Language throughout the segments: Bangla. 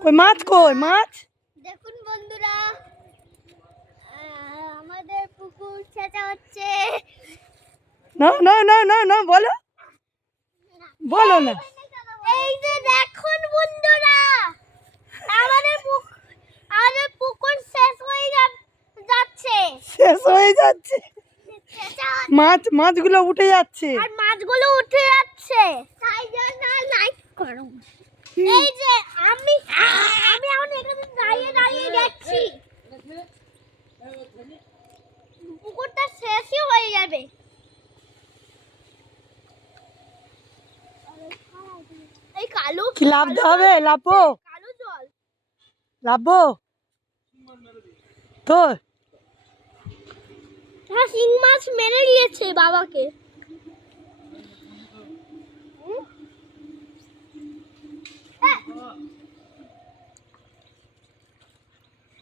কই মাছ, কই মাছ? দেখুন বন্ধুরা, আমাদের পুকুর ছেঁচা হচ্ছে। না না না না না, বলো বলো না। এই যে দেখুন বন্ধুরা, আমাদের পুকুর শেষ হয়ে যাচ্ছে। শেষ হয়ে যাচ্ছে। ছেঁচা হচ্ছে। মাছগুলো উঠে যাচ্ছে। আর মাছগুলো উঠে যাচ্ছে, তাই জন্য লাইক করুন। এই যে আমি এখন এখানে দাঁড়িয়ে দাঁড়িয়ে দেখছি, পুকুরটা শেষই হয়ে যাবে। এই কালো কি লাভতে হবে? লাভবো, কালো জল লাভবো তো। হ্যাঁ, শিং মাছ মেরে দিয়েছে বাবাকে।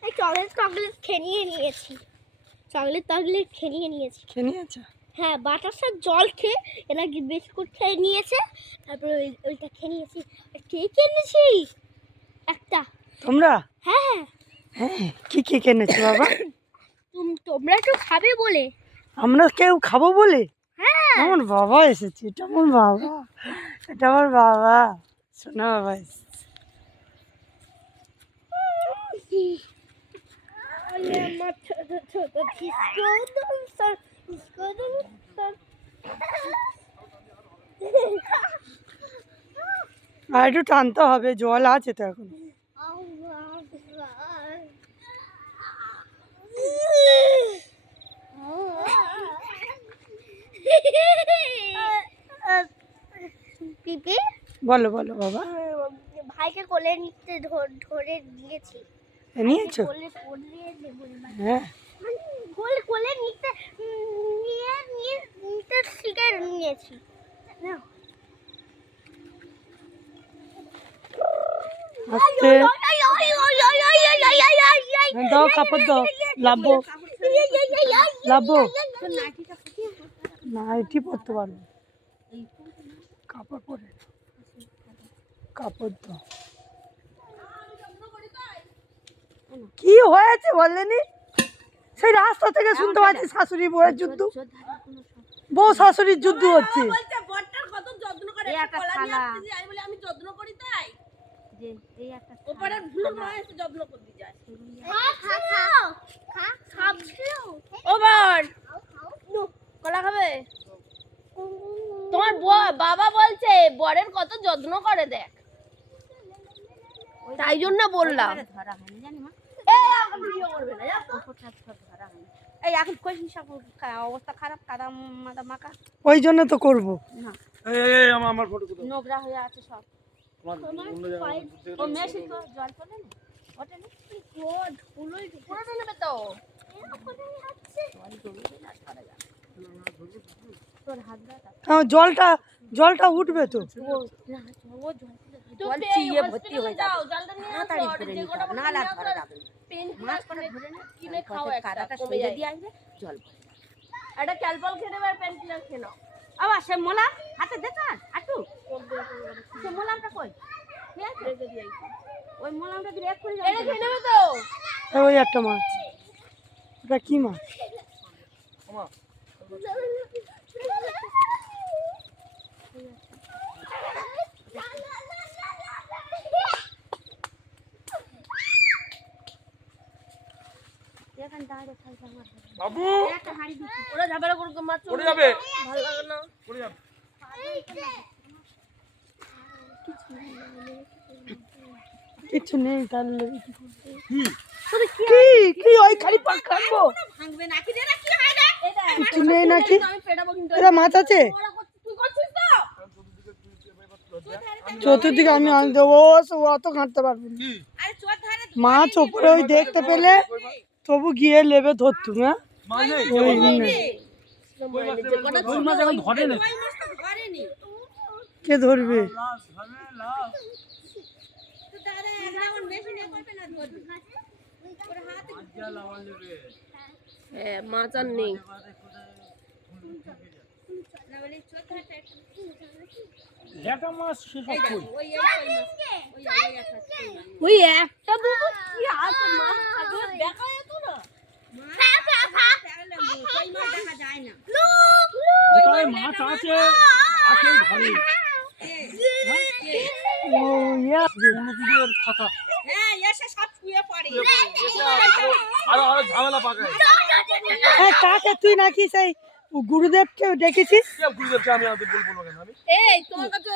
এই চকলেট খেয়ে নিয়েছি। খেয়ে নিয়েছে। হ্যাঁ, বাতাসার জল খেয়ে এরা বিস্কুট খেয়ে নিয়েছে, তারপরে ওইটা খেয়ে নিয়েছি। আর কে কিনেছি একটা? তোমরা? হ্যাঁ হ্যাঁ, কি কি কিনেছো বাবা? তোমরা তো খাবে বলে। আমরা কেউ খাবো বলে? হ্যাঁ, আমার বাবা এসেছে। এটা আমার বাবা, এটা আমার বাবা, শোনা বাবা এসেছে। আমার ছোট ছোট আর একটু টানতে হবে, জল আছে তো এখন। পিপি, বলো বলো বাবা। ভাইকে কোলে নিতে ধরে দিয়েছি। নিয়েছো? কোলে পড়িয়ে দেবো। হ্যাঁ, মানে কোলে নিতে নিতে শিখে নিয়েছি। আস্তে দাও, কাপড় দাও। লাভবো, লাভবো না, এটি পরতে পারবো। কাপড় পরে, কাপড় দাও। কি হয়েছে বললেনি? সেই রাস্তা থেকে শুনতে পাচ্ছি শাশুড়ি বউয়ের যুদ্ধ, বউ শাশুড়ির যুদ্ধ হচ্ছে। তোমার বাবা বলছে বরের কত যত্ন করে দেখ, তাই জন্য বললাম। এই এখন অবস্থা খারাপ, কাদা মাদা মাখা, ওই জন্য তো করবো। আমার ফটো নোংরা হয়ে আছে সব। ও মেশি তো জল পড়ে না, ওটা না ধুলোই পুরোটা নেবে তো। জলটা উঠবে তো। জল চিয়ে ভর্তি হয়ে যাবে, তাড়াতাড়ি ধরে নিতে হবে, নাহলে আর ধরা যাবে না। মাছ করে ধরে নে, কিনে খাও, কাদাটা সরিয়ে দিয়ে আসবে, জল ভরে যাবে। একটা ক্যালপল খেয়ে নেবে আর পেন কিলার খেয়ে নাও। আবার সে মোলা হাতে দে তো আটু, সে মোলামটা কই? ঠিক আছে, রেখে দিয়ে আইছি। ওই মোলামটা দিয়ে এক করে যাবে, খেয়ে নেবে তো। ওই একটা মাছ, ওটা কি মাছ? বাবু, ওরা ঝামেলা করুক, মাছ পড়ে যাবে, ভালো লাগে না। পড়ে যাবে। কিছু নেই তাহলে কি কি কি ওই খালি পাক খাবো, ভাঙবে নাকি রে, না কি হয় রে? কিছু নেই নাকি? আমি পেটাবো কিন্তু। এটা মাছ আছে তুই করছিস তো? চতুর্দিকে, আমি আনি দেবো, ও অত ঘাঁটতে পারবো না। আরে চোর ধারে মাছ ওপরে ওই দেখতে পেলে তবু গিয়ে লেবে ধরতুম। হ্যাঁ, মাছ নেই, ওই নেই। ওই মাছ এখন ধরে না। ধরেনি কে ধরবে? তো দাদা একদম বেশি না করবে না, ধরবে ওর হাতে। হ্যাঁ, মাছ আর নেই। না বলে চোর ধারে লেটা মাছ সেসব কই? ওই মাছ, ওই ওই একটা দুটো কি আছে মাছ থাকলে দেখা যেত না কোথায় মাছ আছে আছে ঘরে ও ইয়া অনুযুগের খাতা আরো আরো ঝামেলা পাকায় কাকে তুই নাকি সেই গুরুদেবকে ডেকেছিস? কে গুরুদেবকে আমি বলবো না কেন আমি এই তোমার কাছে